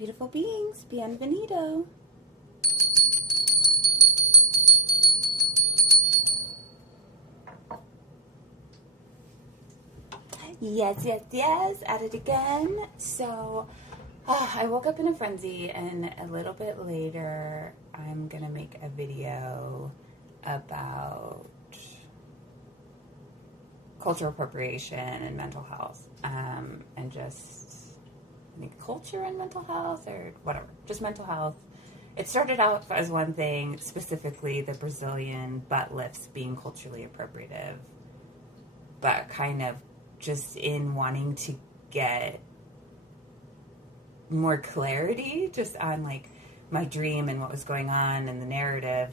Beautiful beings, bienvenido. Yes, at it again. So, I woke up in a frenzy, and a little bit later, I'm gonna make a video about cultural appropriation and mental health, and just, I think, culture and mental health, or whatever, just mental health. It started out as one thing, specifically the Brazilian butt lifts being culturally appropriative, but kind of just in wanting to get more clarity just on like my dream and what was going on in the narrative.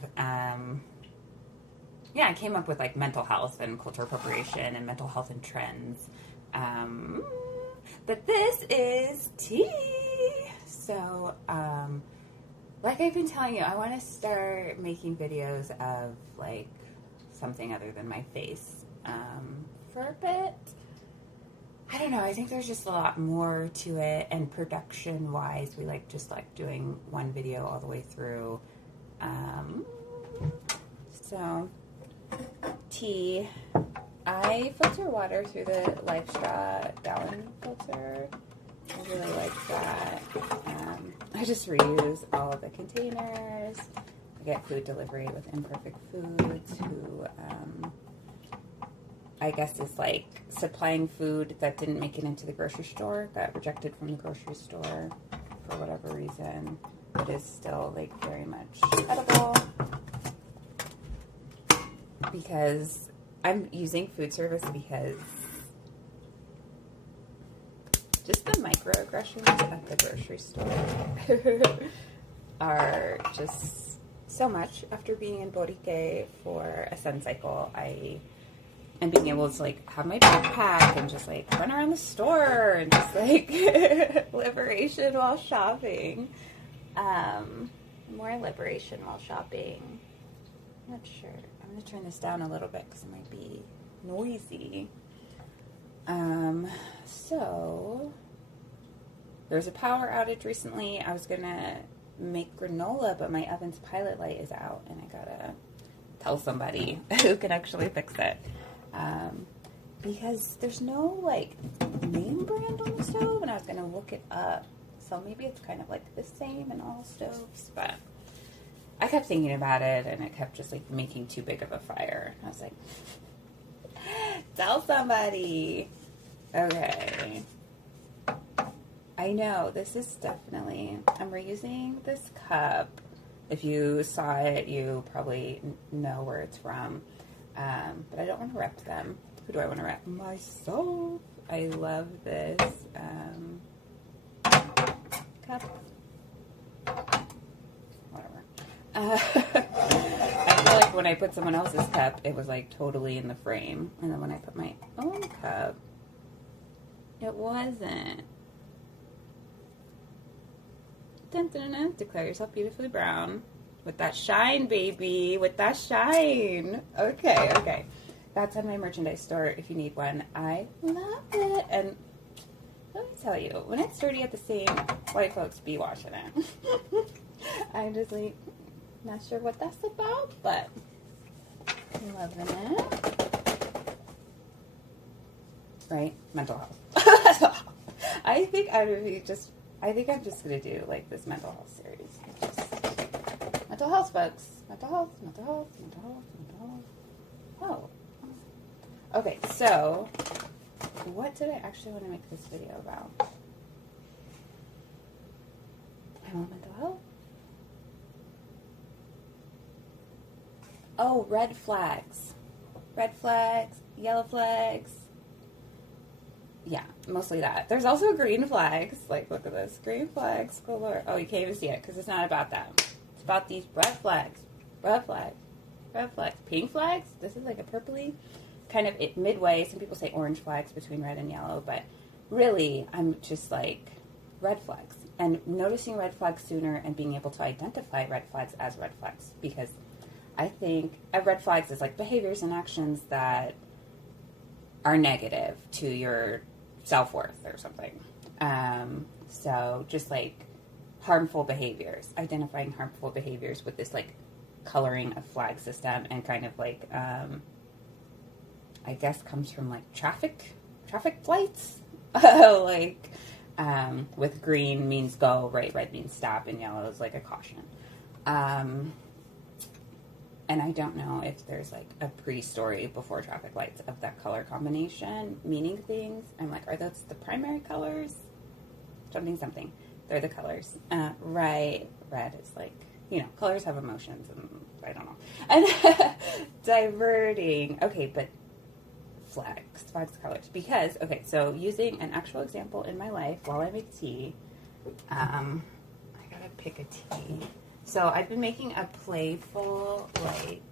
I came up with like mental health and cultural appropriation and mental health and trends. But this is tea. So, like I've been telling you, I want to start making videos of like something other than my face for a bit. I don't know. I think there's just a lot more to it, and production-wise, we like just like doing one video all the way through. So, tea. I filter water through the Life Straw gallon filter. I really like that. I just reuse all of the containers. I get food delivery with Imperfect Foods, who I guess is like supplying food that didn't make it into the grocery store, got rejected from the grocery store for whatever reason, but is still like very much edible. Because I'm using food service because just the microaggressions at the grocery store are just so much. After being in Borique for a sun cycle, and being able to like have my backpack and just like run around the store and just like liberation while shopping. More liberation while shopping. I'm not sure. I'm going to turn this down a little bit because it might be noisy. So there was a power outage recently. I was going to make granola, but my oven's pilot light is out and I got to tell somebody who can actually fix it. Because there's no like name brand on the stove, and I was gonna look it up, so maybe it's kind of like the same in all stoves, but I kept thinking about it and it kept just like making too big of a fire. I was like, tell somebody. Okay, I know this is definitely, I'm reusing this cup. If you saw it, you probably know where it's from. But I don't want to rep them. Who do I want to rep? Myself. I love this cup. Whatever. I feel like when I put someone else's cup, it was like totally in the frame. And then when I put my own cup, it wasn't. Dun, dun, dun, dun. Declare yourself beautifully brown. With that shine, baby. With that shine. Okay. That's on my merchandise store if you need one. I love it. And let me tell you, when it's dirty at the sink, white folks be washing it. I'm just like, not sure what that's about, but I'm loving it. Right? Mental health. I think I'm just going to do like this mental health series. Mental health, folks. Mental health. Oh. Okay, so what did I actually want to make this video about? I want mental health. Oh, red flags. Red flags, yellow flags. Yeah, mostly that. There's also green flags. Like, look at this. Green flags galore. Oh, you can't even see it because it's not about that. About these red flags. Pink flags. This is like a purpley kind of midway. Some people say orange flags between red and yellow, but really I'm just like red flags, and noticing red flags sooner and being able to identify red flags as red flags, because I think red flags is like behaviors and actions that are negative to your self-worth or something. So just like harmful behaviors, identifying harmful behaviors with this like coloring of flag system, and kind of like I guess comes from like traffic lights. Like with green means go, right, red means stop, and yellow is like a caution. And I don't know if there's like a pre-story before traffic lights of that color combination meaning things. I'm like, are those the primary colors? Something. They're the colors. Right. Red is like, you know, colors have emotions, and I don't know. And diverting. Okay, but flags, colors. Because, okay, so using an actual example in my life while I make tea, I gotta pick a tea. So I've been making a playful, like,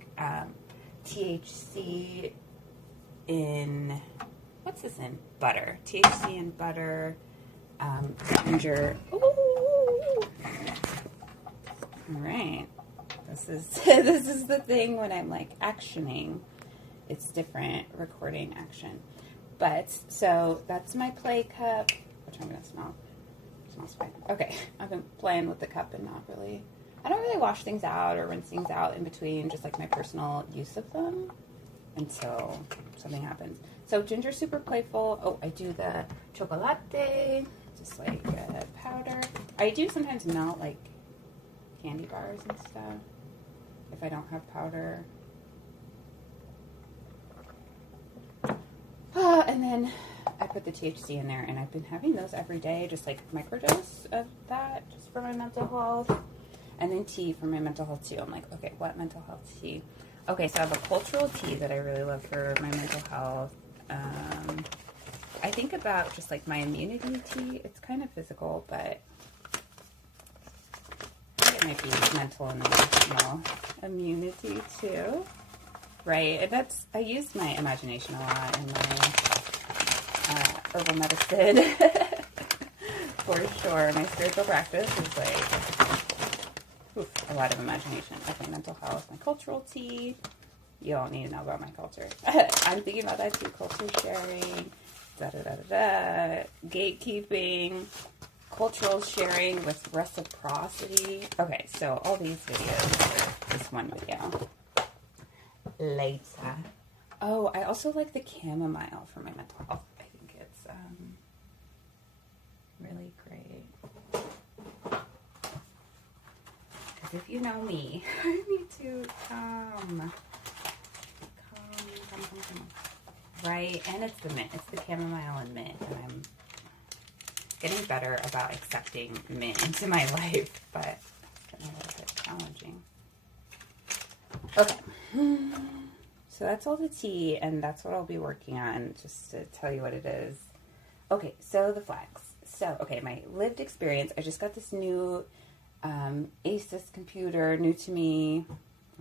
THC in, what's this in? Butter. THC in butter, ginger. Ooh. All right. This is the thing when I'm, like, actioning. It's different, recording action. But, so that's my play cup, which I'm going to smell. It smells fine. Okay. I've been playing with the cup and I don't really wash things out or rinse things out in between, just like my personal use of them until something happens. So ginger, super playful. Oh, I do the chocolate, just like powder. I do sometimes melt like candy bars and stuff if I don't have powder. And then I put the THC in there, and I've been having those every day, just like microdose of that, just for my mental health. And then tea for my mental health too. I'm like, okay, what mental health tea? Okay, so I have a cultural tea that I really love for my mental health. I think about just like my immunity tea. It's kind of physical, but I think it might be mental and emotional immunity too. Right? And I use my imagination a lot in my herbal medicine. For sure. My spiritual practice is like a lot of imagination. Okay, mental health, my cultural tea. You don't need to know about my culture. I'm thinking about that too. Culture sharing, gatekeeping, cultural sharing with reciprocity. Okay, so all these videos are this one video. Later. Oh, I also like the chamomile for my mental health. I think it's really great. Because if you know me, I need to come. Right, and it's the mint. It's the chamomile and mint, and I'm getting better about accepting mint into my life, but it's getting a little bit challenging. Okay, so that's all the tea, and that's what I'll be working on, just to tell you what it is. Okay, so the flags. So, okay, my lived experience, I just got this new Asus computer, new to me.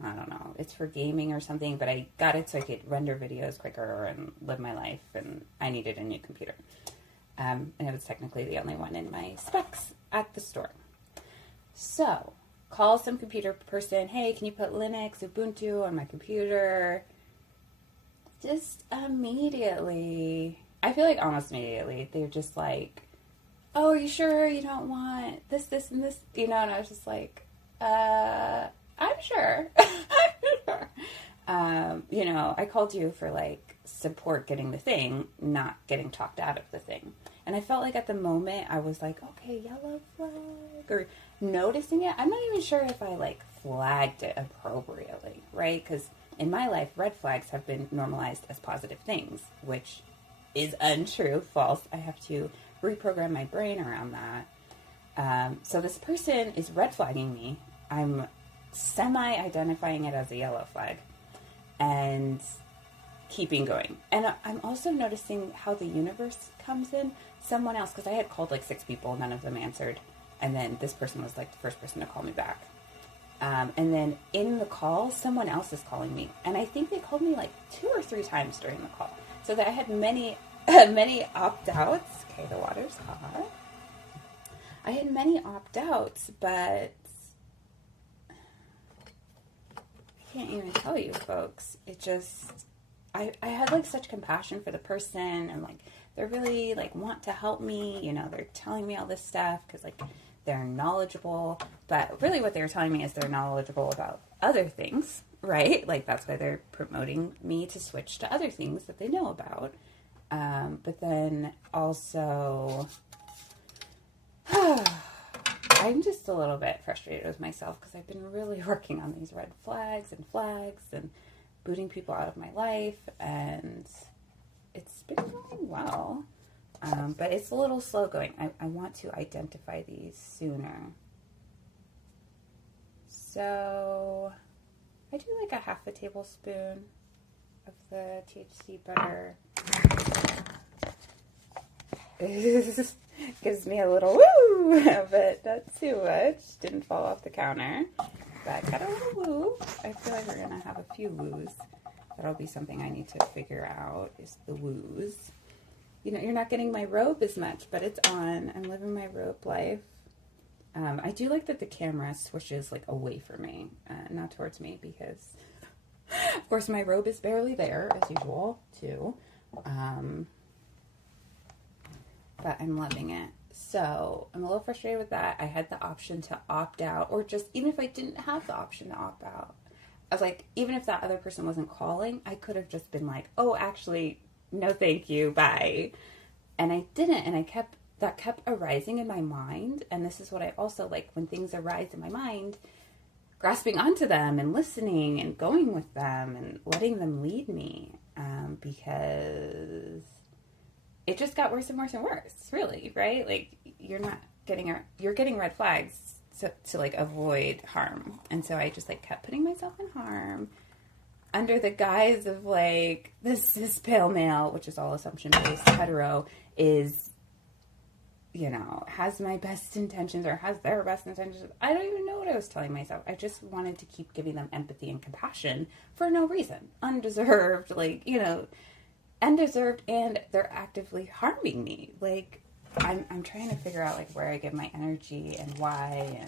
I don't know, it's for gaming or something, but I got it so I could render videos quicker and live my life, and I needed a new computer. And it was technically the only one in my specs at the store. So, call some computer person, hey, can you put Linux, Ubuntu on my computer? Just immediately, I feel like almost immediately, they're just like, oh, are you sure you don't want this, and this? You know, and I was just like, I'm sure. You know, I called you for like support getting the thing, not getting talked out of the thing. And I felt like at the moment I was like, okay, yellow flag, or noticing it. I'm not even sure if I like flagged it appropriately, right? Because in my life, red flags have been normalized as positive things, which is untrue, false. I have to reprogram my brain around that. So this person is red flagging me. I'm semi-identifying it as a yellow flag and keeping going. And I'm also noticing how the universe comes in. Someone else, because I had called like 6 people, none of them answered. And then this person was like the first person to call me back. And then in the call, someone else is calling me. And I think they called me like 2 or 3 times during the call. So that I had many opt-outs. Okay, the water's hot. I had many opt-outs, but I can't even tell you, folks. It just, I had like such compassion for the person and like they're really like want to help me, you know, they're telling me all this stuff because like they're knowledgeable, but really what they're telling me is they're knowledgeable about other things, right? Like that's why they're promoting me to switch to other things that they know about. But then also, I'm just a little bit frustrated with myself because I've been really working on these red flags and booting people out of my life, and it's been going well. But it's a little slow going. I want to identify these sooner. So I do like a half a tablespoon of the THC butter. It gives me a little woo, but not too much. Didn't fall off the counter, but got a little woo. I feel like we're gonna have a few woos. That'll be something I need to figure out, is the woos. You know, you're not getting my robe as much, but it's on. I'm living my robe life. I do like that the camera swishes like away from me, not towards me, because of course my robe is barely there as usual too. But I'm loving it. So I'm a little frustrated with that. I had the option to opt out, or just even if I didn't have the option to opt out, I was like, even if that other person wasn't calling, I could have just been like, oh, actually, no, thank you, bye. And I didn't, and that kept arising in my mind. And this is what I also like, when things arise in my mind, grasping onto them and listening and going with them and letting them lead me, because it just got worse and worse and worse, really, right? Like, you're getting red flags to like avoid harm. And so I just like kept putting myself in harm under the guise of like, this cis pale male, which is all assumption based, hetero, is, you know, has my best intentions or has their best intentions. I don't even know what I was telling myself. I just wanted to keep giving them empathy and compassion for no reason. Undeserved, like, you know, undeserved, and they're actively harming me. Like, I'm trying to figure out like where I give my energy and why,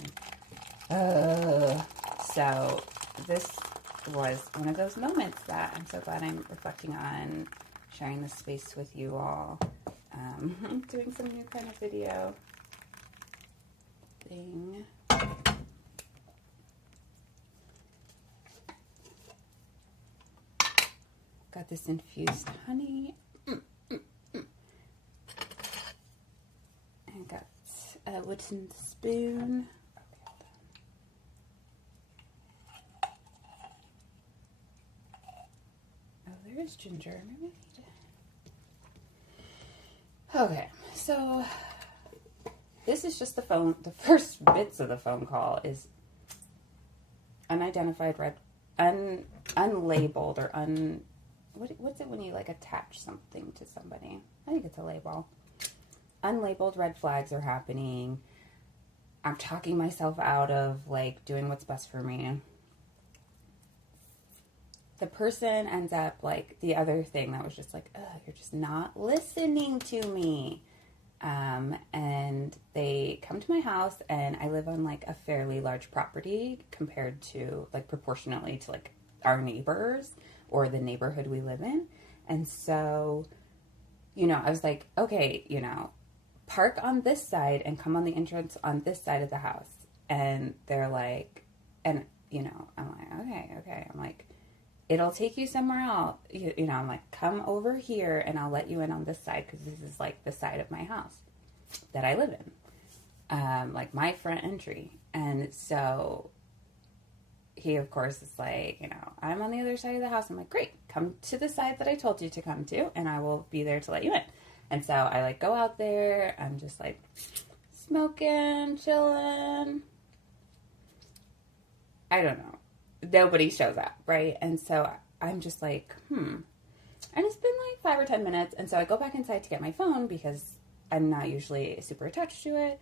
and so this was one of those moments that I'm so glad I'm reflecting on, sharing this space with you all. Doing some new kind of video thing. Got this infused honey. And got a wooden spoon. Oh, there is ginger. Maybe I need to... Okay, so this is just the first bits of the phone call is unidentified unlabeled or what's it when you like attach something to somebody? I think it's a label. Unlabeled red flags are happening. I'm talking myself out of like doing what's best for me. The person ends up like the other thing that was just like, ugh, you're just not listening to me. And they come to my house, and I live on like a fairly large property compared to like proportionately to like our neighbors or the neighborhood we live in. And so, you know, I was like, okay, you know, park on this side and come on the entrance on this side of the house. And they're like, and you know, I'm like, okay. I'm like, it'll take you somewhere else. You know, I'm like, come over here and I'll let you in on this side, because this is like the side of my house that I live in. Like my front entry. And so he, of course, is like, you know, I'm on the other side of the house. I'm like, great, come to the side that I told you to come to, and I will be there to let you in. And so I like go out there. I'm just like smoking, chilling. I don't know. Nobody shows up, right? And so I'm just like, And it's been like 5 or 10 minutes. And so I go back inside to get my phone because I'm not usually super attached to it.